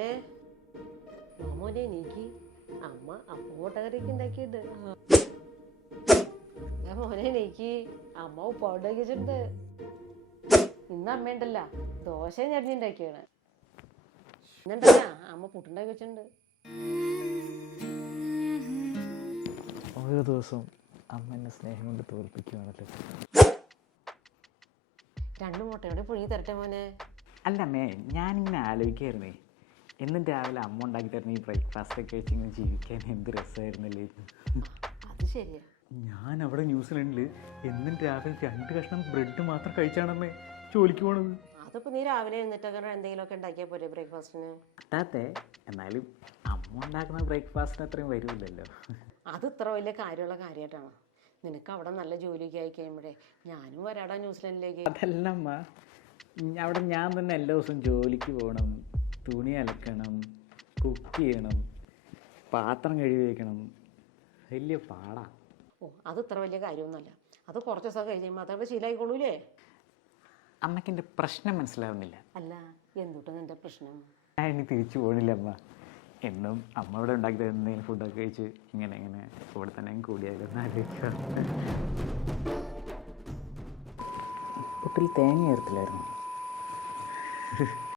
മോനെ മോനെ നീക്ക് അമ്മ അപ്പൂട്ടകരക്ക് ഉണ്ടാക്കിയിട്ട് മോനെ നീക്ക് അമ്മ ഉപ്പാണ്ടാക്കി വെച്ചിട്ടുണ്ട്. ഇന്ന് അമ്മ ഉണ്ടല്ല ദോശ ചട്നി ഉണ്ടാക്കിയാണ്. ഇന്നുണ്ടല്ല അമ്മ പുട്ടുണ്ടാക്കി വെച്ചിട്ടുണ്ട്. ഓരോ ദിവസവും അമ്മ എന്നെ സ്നേഹം കൊണ്ട് തോൽപ്പിക്കുകയാണല്ലോ. 2 മുട്ടയോടെ പുഴുങ്ങി തരട്ടെ മോനെ? അല്ല അമ്മേ, ഞാനിങ്ങനെ ആലോചിക്കായിരുന്നേ, എന്നും രാവിലെ അമ്മ ഉണ്ടാക്കി തരുന്ന ഈ ബ്രേക്ക്ഫാസ്റ്റ് ഒക്കെ വെച്ച് ഇങ്ങനെ ജീവിക്കാൻ എന്ത് രസമായിരുന്നല്ലേ. അത് ശരിയാ. ഞാൻ അവിടെ ന്യൂസിലൻഡിൽ എന്നും രാവിലെ 2 കഷ്ണം ബ്രെഡ് മാത്രം കഴിച്ചാണമ്മേ ജോലിക്ക് പോണത്. അതിപ്പോ നീ രാവിലെ എന്നിട്ടൊക്കെ എന്തെങ്കിലുമൊക്കെ ഉണ്ടാക്കിയാൽ പോരെ ബ്രേക്ക്ഫാസ്റ്റിന്? അതാത്തെ, എന്നാലും അമ്മ ഉണ്ടാക്കുന്ന ബ്രേക്ക്ഫാസ്റ്റിന് അത്രയും വരില്ലല്ലോ. അത് ഇത്ര വലിയ കാര്യമുള്ള കാര്യമായിട്ടാണ്. നിനക്ക് അവിടെ നല്ല ജോലിയൊക്കെ ആയി കഴിയുമ്പോഴേ ഞാനും വരാടാ ന്യൂസിലൻഡിലേക്ക്. അതല്ല അമ്മ, അവിടെ ഞാൻ തന്നെ എല്ലാ ദിവസവും ജോലിക്ക് പോകണം, തുണി അലക്കണം, കുക്ക് ചെയ്യണം, പാത്രം കഴുകി വയ്ക്കണം. വലിയ പാടാ. ഓ, അത് ഇത്ര വലിയ കാര്യമൊന്നുമല്ല. അത് കുറച്ച് ദിവസം കഴിയുമ്പോൾ അതവിടെ ശീലമായിക്കോളൂലേ. അമ്മയ്ക്ക് എൻ്റെ പ്രശ്നം മനസ്സിലാവുന്നില്ല. അല്ല, എന്തുട്ട് നിന്റെ പ്രശ്നം? ഞാൻ ഇനി തിരിച്ചു പോകണില്ല അമ്മ. എന്നും അമ്മ ഇവിടെ ഉണ്ടാക്കി തരുന്ന ഫുഡൊക്കെ കഴിച്ച് ഇങ്ങനെ ഇവിടെ തന്നെ കൂടിയായിരുന്നു ആലോചിക്കുക. ഒത്തിരി തേങ്ങ ചേർത്തില്ലായിരുന്നു.